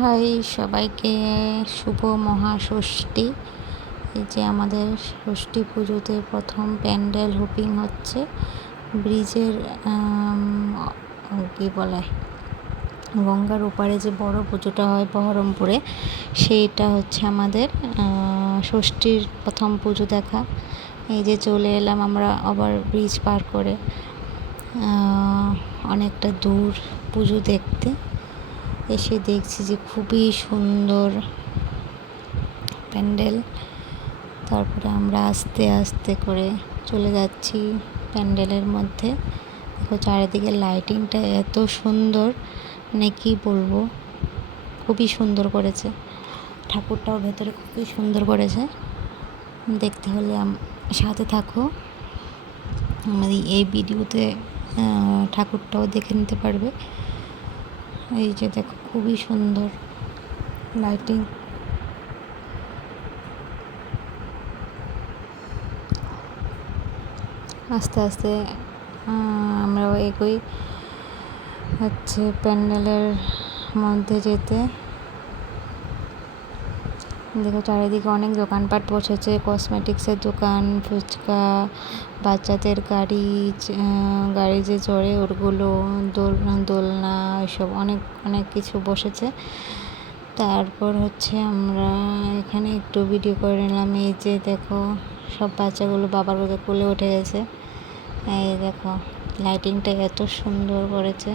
High সবাইকে, শুভ মহাষষ্ঠী। এই যে আমাদের ষষ্ঠী পুজোতে প্রথম প্যান্ডেল হুপিং হচ্ছে ব্রিজের কী বলে গঙ্গার ওপারে যে বড় পুজোটা হয় বহরমপুরে, সেইটা হচ্ছে আমাদের ষষ্ঠীর প্রথম পুজো দেখা। এই যে চলে এলাম আমরা আবার ব্রিজ পার করে অনেকটা দূর পুজো দেখতে। এসে দেখছি যে খুবই সুন্দর প্যান্ডেল। তারপরে আমরা আস্তে আস্তে করে চলে যাচ্ছি প্যান্ডেলের মধ্যে। দেখো চারিদিকে লাইটিংটা এত সুন্দর, মানে কী বলবো, খুবই সুন্দর করেছে। ঠাকুরটাও ভেতরে খুবই সুন্দর করেছে। দেখতে হলে সাথে থাকো, এই ভিডিওতে ঠাকুরটাও দেখে নিতে পারবে। এই যে দেখো খুবই সুন্দর লাইটিং। আস্তে আস্তে আমরাও এগোই হচ্ছে প্যান্ডেলের মধ্যে যেতে। দেখো চারিদিকে অনেক দোকানপাট বসেছে, কসমেটিক্সের দোকান, ফুচকা, বাচ্চাদের গাড়ি যে চড়ে ওরগুলো, দোলনা, এসব অনেক অনেক কিছু বসেছে। তারপর হচ্ছে আমরা এখানে একটু ভিডিও করে নিলাম। এই যে দেখো সব বাচ্চাগুলো বাবার কোলে উঠে গেছে। এই দেখো লাইটিংটা এত সুন্দর করেছে,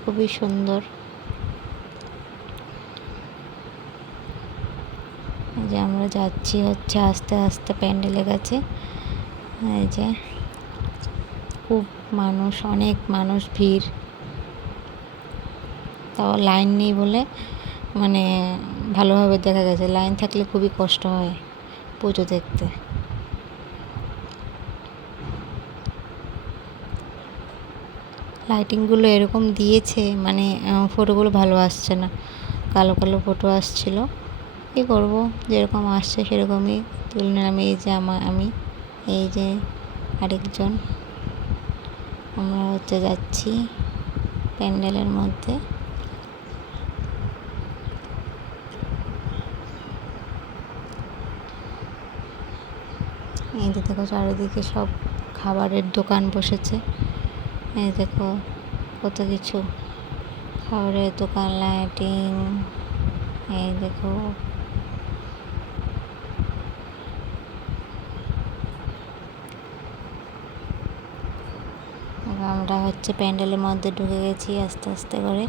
খুবই সুন্দর। যে আমরা যাচ্ছি হচ্ছে আস্তে আস্তে প্যান্ডেলের কাছে। এই যে খুব মানুষ, অনেক মানুষ, ভিড়। তাও লাইন নেই বলে মানে ভালোভাবে দেখা গেছে। লাইন থাকলে খুবই কষ্ট হয় পুজো দেখতে। লাইটিংগুলো এরকম দিয়েছে, মানে ফটোগুলো ভালো আসছে না, কালো কালো ফটো আসছিল। কী করবো, যেরকম আসছে সেরকমই তুলে নিলাম। এই যে আমি, এই যে আরেকজন, আমরা হচ্ছে যাচ্ছি প্যান্ডেলের মধ্যে। এই যে দেখো চারিদিকে সব খাবারের দোকান বসেছে। এই দেখো কত কিছু খাবারের দোকান, লাইটিং। এই দেখো আমরা হচ্ছে প্যান্ডেলের মধ্যে ঢুকে গেছি আস্তে আস্তে করে।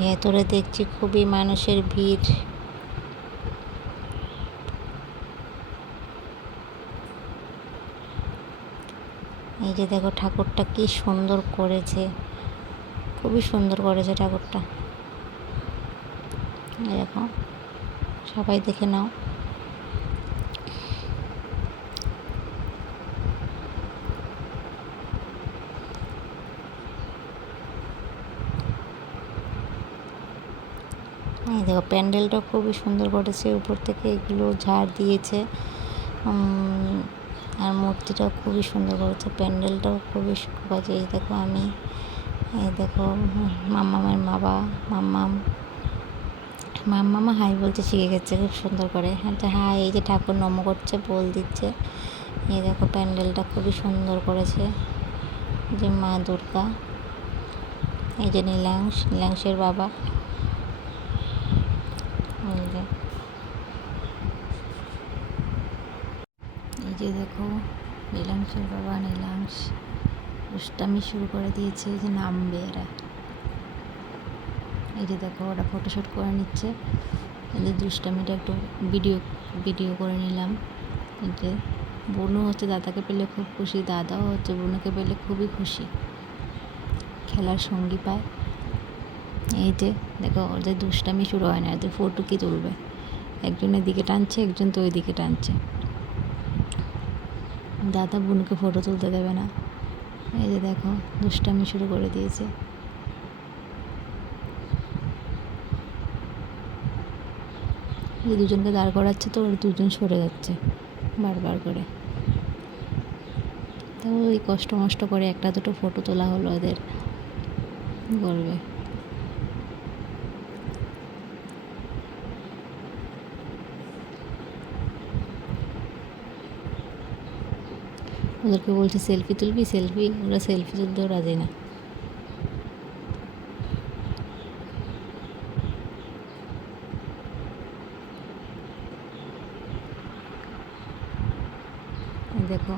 ভেতরে দেখছি খুবই মানুষের ভিড়। এই যে দেখো ঠাকুরটা কি সুন্দর করেছে, খুবই সুন্দর করেছে ঠাকুরটা। দেখো সবাই দেখে নাও। এই দেখো প্যান্ডেলটা খুবই সুন্দর করেছে, উপর থেকে এগুলো ঝাড় দিয়েছে। আর মূর্তিটাও খুবই সুন্দর করেছে, প্যান্ডেলটাও খুবই সুন্দর করেছে। এই দেখো এই দেখো মাম্মামের মাম্মামা হাই বলতে শিখে গেছে খুব সুন্দর করে। আচ্ছা হাই, এই যে ঠাকুর নম করছে, বল দিচ্ছে। এই দেখো প্যান্ডেলটা খুবই সুন্দর করেছে। যে মা দুর্গা, এই যে নীলাংশের বাবা। এই যে দেখো নীলাংশের বাবা, নীলাংশ দুষ্টামি শুরু করে দিয়েছে। এই যে নামবে এরা। এই যে দেখো ওরা ফটোশ্যুট করে নিচ্ছে। এদের দুষ্টামিটা একটু ভিডিও করে নিলাম। এই যে বোনও হচ্ছে দাদাকে পেলে খুব খুশি, দাদাও হচ্ছে বোনকে পেলে খুবই খুশি, খেলার সঙ্গী পায়। এই যে দেখো ওদের দুষ্টামি শুরু হয় না, এদের ফটো কি তুলবে, একজন এদিকে টানছে, একজন তো ওইদিকে টানছে। দাদা বোনকে ফটো তুলতে দেবে না। এই যে দেখো দুষ্টামি শুরু করে দিয়েছে। এই দুজনকে দাঁড় করাচ্ছে তো ওরা দুজন সরে যাচ্ছে বারবার করে। তো ওই কষ্ট মষ্ট করে একটা দুটো ফটো তোলা হলো এদের। করবে। ওদেরকে বলছি সেলফি তুলবি, সেলফি, ওরা সেলফি তুলতেও রাজি না। দেখো,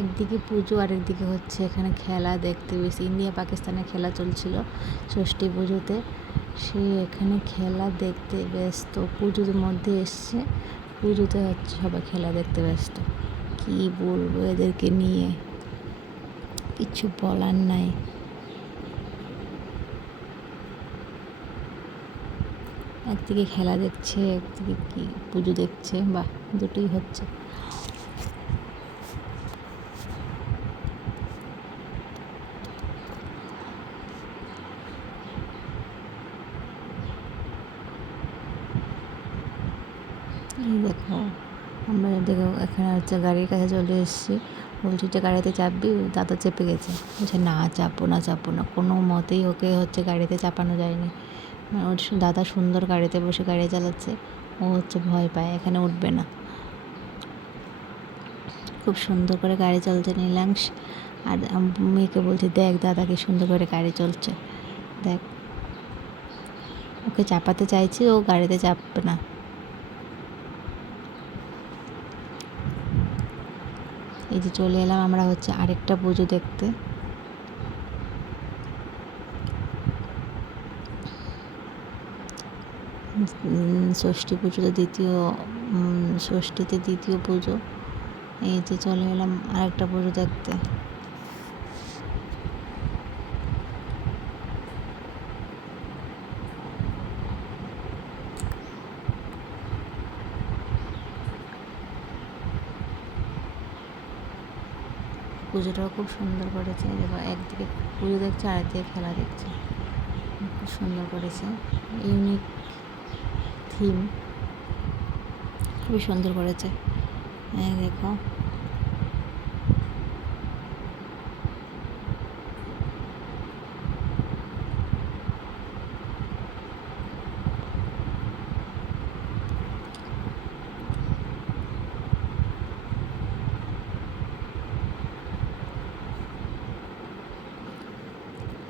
একদিকে পুজো আর একদিকে হচ্ছে এখানে খেলা দেখতে বেশি। ইন্ডিয়া পাকিস্তানের খেলা চলছিল ষষ্ঠী পুজোতে, সে এখানে খেলা দেখতে ব্যস্ত। পুজোর মধ্যে এসছে, পুজোতে হচ্ছে সবাই খেলা দেখতে ব্যস্ত। কি বলবো এদেরকে নিয়ে, কিছু বলার নাই। একদিকে খেলা দেখছে, একদিকে কি পুজো দেখছে, বাহ, দুটোই হচ্ছে। এই দেখো, আমরা দেখো এখানে হচ্ছে গাড়ির কাছে চলে এসেছি। বলছি যে গাড়িতে চাপবি, দাদা চেপে গেছে। বলছে না, চাপবো না, চাপবো না। কোনো মতেই ওকে হচ্ছে গাড়িতে চাপানো যায়নি। ওর দাদা সুন্দর গাড়িতে বসে গাড়ি চালাচ্ছে, ও হচ্ছে ভয় পায়, এখানে উঠবে না। খুব সুন্দর করে গাড়ি চলছে নীলাংশ। আর মেয়েকে বলছি, দেখ দাদা কি সুন্দর করে গাড়ি চলছে, দেখ। ওকে চাপাতে চাইছি, ও গাড়িতে চাপবে না। এই যে চলে এলাম আমরা হচ্ছে আরেকটা পুজো দেখতে। ষষ্ঠী পুজোতে ষষ্ঠীতে দ্বিতীয় পুজো। এই যে চলে এলাম আরেকটা পুজো দেখতে। পুজোটাও খুব সুন্দর করেছে। দেখো, একদিকে পুজো দেখছে, আরেকদিকে খেলা দেখছে। খুব সুন্দর করেছে, ইউনিক থিম, খুবই সুন্দর করেছে। দেখো,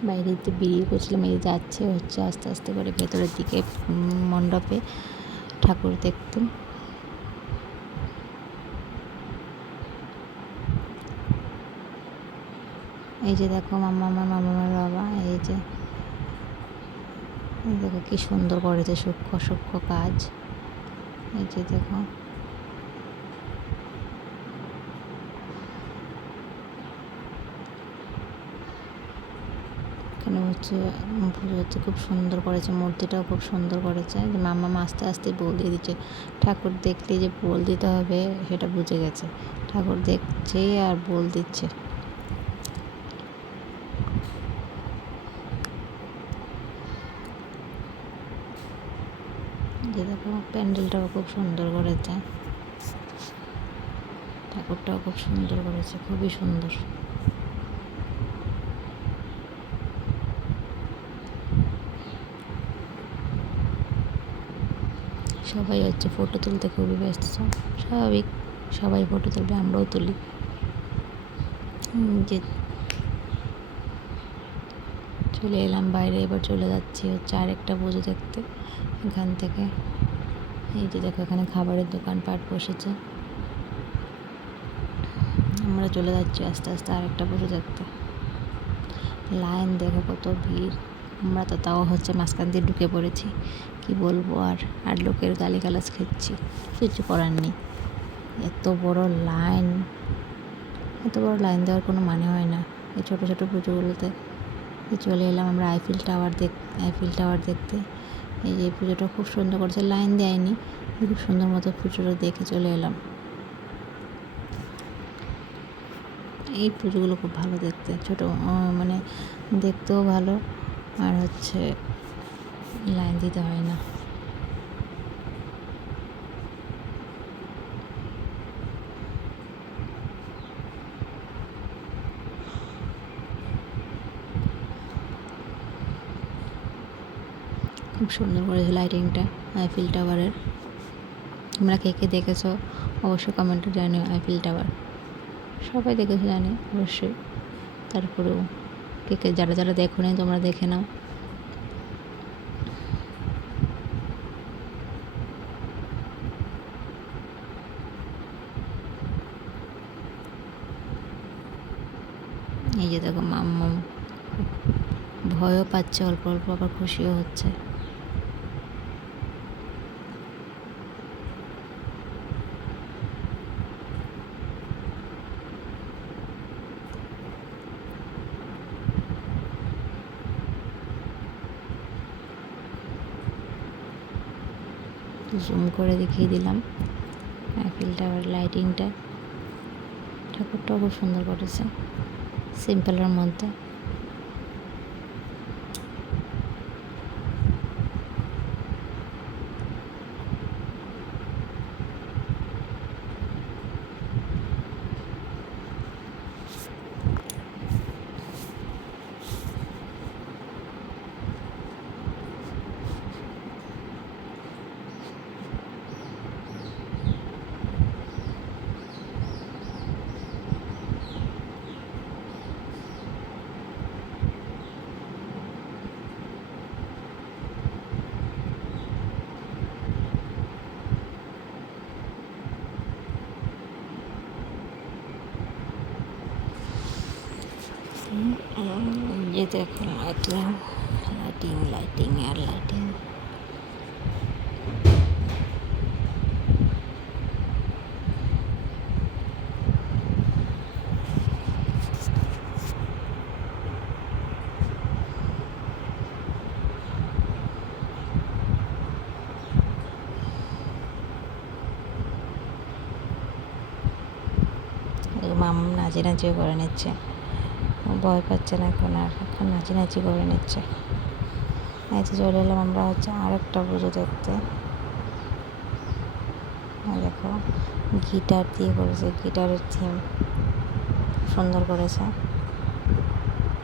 বাইরেতে বেরিয়ে পড়ছিলাম। এই যাচ্ছে হচ্ছে আস্তে আস্তে করে ভেতরের দিকে মণ্ডপে ঠাকুর দেখতে। এই যে দেখো আমার মামার বাবা, এই যে দেখো কি সুন্দর করেছে, সূক্ষ্ম সূক্ষ্ম কাজ। এই যে দেখো, এখানে হচ্ছে পুজো হচ্ছে, খুব সুন্দর করেছে, মূর্তিটাও খুব সুন্দর করেছে। যে মামা আস্তে আস্তে বল দিয়ে দিচ্ছে। ঠাকুর দেখলে যে বল দিতে হবে সেটা বুঝে গেছে, ঠাকুর দেখছে আর বল দিচ্ছে। যে দেখো, প্যান্ডেলটাও খুব সুন্দর করেছে, ঠাকুরটাও খুব সুন্দর করেছে, খুবই সুন্দর। সবাই হচ্ছে ফটো তুলতে খুবই ব্যস্ত, স্বাভাবিক, সবাই ফটো তুলবে, আমরাও তুলি। যে চলে এলাম বাইরে, এবার চলে যাচ্ছি হচ্ছে আরেকটা পুজো দেখতে এখান থেকে। এই যে দেখো, এখানে খাবারের দোকানপাট বসেছে। আমরা চলে যাচ্ছি আস্তে আস্তে আরেকটা পুজো দেখতে। লাইন দেখো কত ভিড়। আমরা তো তাও হচ্ছে মাঝখান দিয়ে ঢুকে পড়েছি, কি বলবো। আর লোকের গালিগালাজ খেচ্ছি, কিছু করার নেই। এত বড় লাইন, এত বড় লাইন দেওয়ার কোনো মানে হয় না এই ছোটো ছোটো পুজোগুলোতে। চলে এলাম আমরা আইফেল টাওয়ার দেখতে। এই যে পুজোটা খুব সুন্দর করেছে, লাইন দেয়নি, খুব সুন্দর মতো পুজোটা দেখে চলে এলাম। এই পুজোগুলো খুব ভালো দেখতে, ছোটো মানে দেখতেও ভালো, আর হচ্ছে লাইন দিতে হয় না। খুব সুন্দর করেছে লাইটিংটা আইফেল টাওয়ারের। তোমরা কে কে দেখেছো অবশ্যই কমেন্টে জানিও। আইফেল টাওয়ার সবাই দেখেছো জানি অবশ্যই, তারপরেও কে কে যারা যারা দেখো নাই তোমরা দেখে নাও। এই যে দেখো মাম্মাম ভয়ও পাচ্ছে অল্প অল্প, আবার খুশিও হচ্ছে। জুম করে দেখিয়ে দিলাম আইফেল টাওয়ার লাইটিংটা। ঠাকুরটাও খুব সুন্দর করেছে সিম্পলের মধ্যে। ये देखो लाइटिंग लाइटिंग लाइटिंग यार लाइटिंग। মাম নাচানাচিও করে নিচ্ছে, ভয় পাচ্ছে না এখন আর, এখন নাচানাচি করে নিচ্ছে। এই তো চলে এলাম আমরা হচ্ছে আরেকটা পুজো দেখতে। দেখো গিটার দিয়ে করেছে, গিটারের থিম সুন্দর করেছে।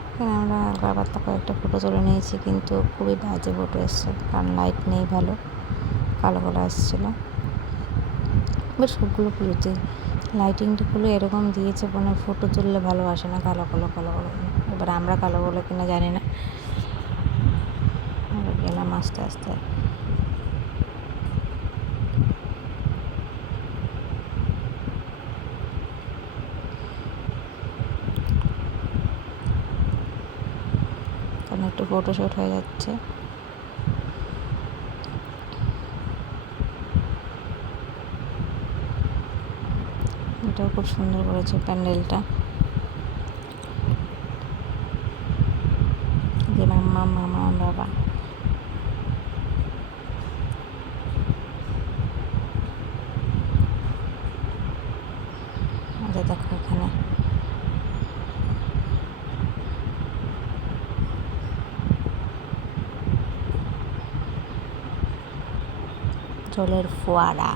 এখানে আমরা হালকা পাতলা কয়েকটা ফটো তুলে নিয়েছি, কিন্তু খুবই বাজে ফটো এসছে কারণ লাইট নেই ভালো, কালো কালো আসছিলো। বেশ সবগুলো পুজোতে লাইটিংগুলো এরকম দিয়েছে, মানে ফটো তুললে ভালো আসে না, কালো কালো কালো কালো। এবার আমরা কালো বলে কিনা জানি না, গেলাম আস্তে আস্তে। কারণ একটু ফটোশ্যুট হয়ে যাচ্ছে। এটাও খুব সুন্দর করেছে প্যান্ডেলটা। যে মাম্মা মামা বাবা দেখো এখানে জলের ফোয়ারা।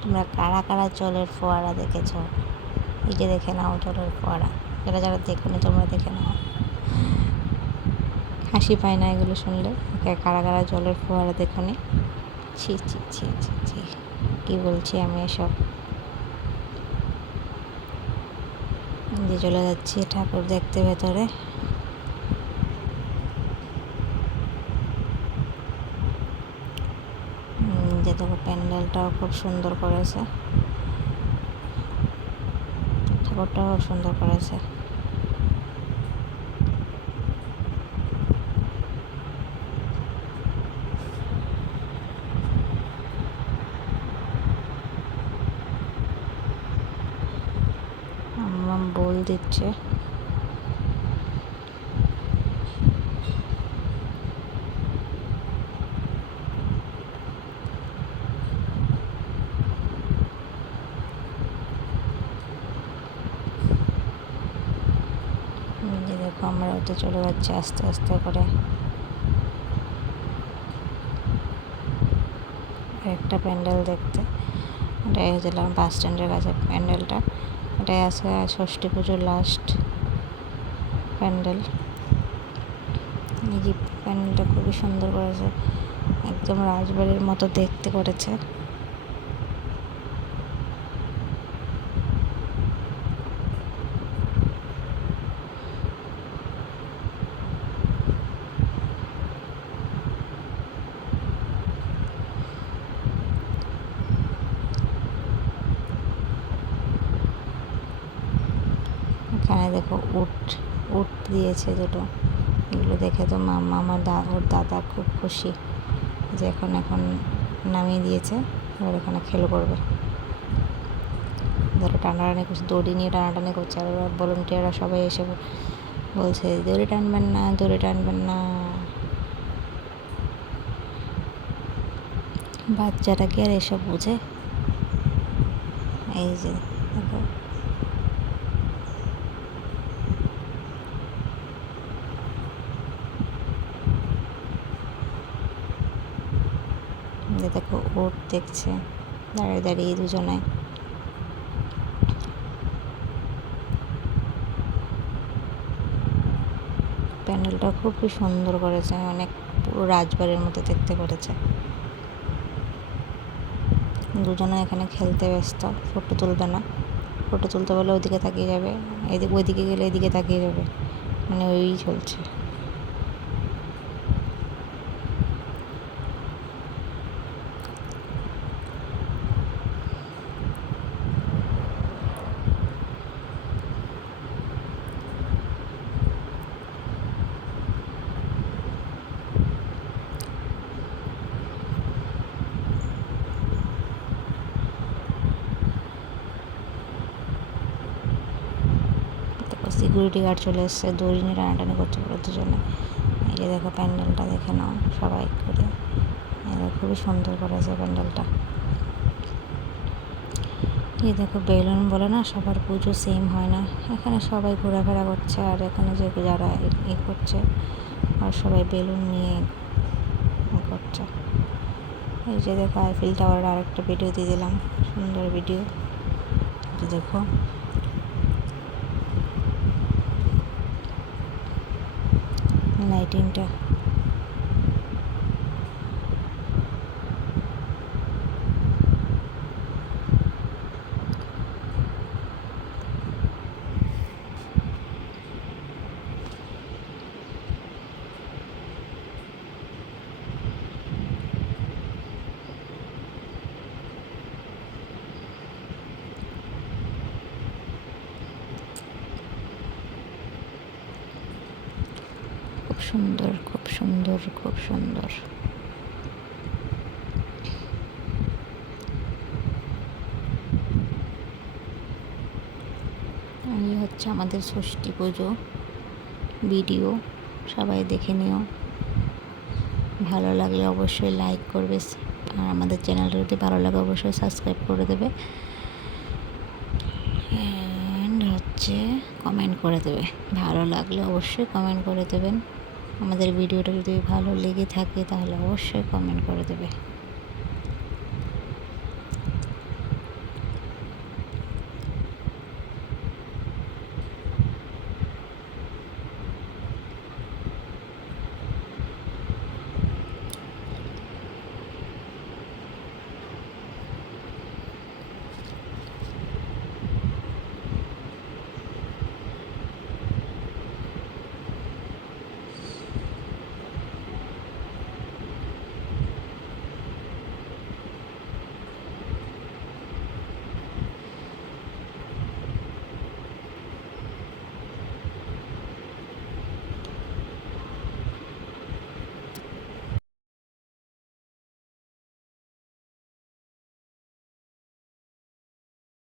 তোমরা কারা কারা জলের ফোয়ারা দেখেছ? এই যে দেখে নাও জলের ফোয়ারা, যারা যারা দেখোনি তোমরা দেখে নাও। হাসি পায় না এগুলো শুনলে? কারা কারা জলের ফোয়ারা দেখোনি? ছি ছি ছি ছি ছি, কী বলছি আমি এসব। যে চলে যাচ্ছি ঠাকুর দেখতে ভেতরে। যে দেখো প্যান্ডেলটাও খুব সুন্দর করেছে, ঠাকুরটাও খুব সুন্দর করেছে। আমার বল দিচ্ছে। যে দেখো আমরা ওতে চলে যাচ্ছি আস্তে আস্তে করে। একটা প্যান্ডেল দেখতে, এটাই হচ্ছে বাস স্ট্যান্ডের কাছে প্যান্ডেলটা। এটাই আছে ষষ্ঠী পুজোর লাস্ট প্যান্ডেল। এই যে প্যান্ডেলটা খুবই সুন্দর করেছে, একদম রাজবাড়ির মতো দেখতে করেছে। এখানে দেখো উট দিয়েছে দুটো, এগুলো দেখে তো ওর দাদা খুব খুশি যে এখন নামিয়ে দিয়েছে, এবার এখানে খেলো করবে। ধরো টানাটানি করছে, দড়ি নিয়ে টানাটানি করছে, আর ওরা ভলেন্টিয়াররা সবাই এসে বলছে দড়ি টানবেন না, দড়ি টানবেন না। বাচ্চাটা কি আর এসব বুঝে? এই যে দেখো দেখো উট দেখছে দাঁড়িয়ে দাঁড়িয়ে দুজনে। প্যান্ডেলটা খুবই সুন্দর করেছে, অনেক পুরো রাজবাড়ির মতো দেখতে করেছে। দুজনে এখানে খেলতে ব্যস্ত, ফটো তুলবে না, ফটো তুলতে বলে ওইদিকে তাকিয়ে যাবে, ওইদিকে গেলে এদিকে তাকিয়ে যাবে, মানে ওই চলছে। সিকিউরিটি গার্ড চলে এসছে, দড়ি নিয়ে টানাটানি করছে পুরো দুজনে। এই যে দেখো প্যান্ডেলটা দেখে নাও সবাই করে, খুবই সুন্দর করেছে প্যান্ডেলটা। এই দেখো বেলুন বলে না, সবার পুজো সেম হয় না, এখানে সবাই ঘোরাফেরা করছে, আর এখানে যে যারা করছে আর সবাই বেলুন নিয়ে করছে। এই যে দেখো আইফেল টাওয়ারের আরেকটা ভিডিও দিয়ে দিলাম, সুন্দর ভিডিও। দেখো লাইটিংটা, খুব সুন্দর, খুব সুন্দর, খুব সুন্দর। এই হচ্ছে আমাদের ষষ্ঠী পুজো ভিডিও, সবাই দেখে নিও। ভালো লাগলে অবশ্যই লাইক করবে, আর আমাদের চ্যানেলটা যদি ভালো লাগে অবশ্যই সাবস্ক্রাইব করে দেবে, অ্যান্ড হচ্ছে কমেন্ট করে দেবে। ভালো লাগলে অবশ্যই কমেন্ট করে দেবেন। আমাদের ভিডিওটা যদি ভালো লেগে থাকে তাহলে অবশ্যই কমেন্ট করে দেবে।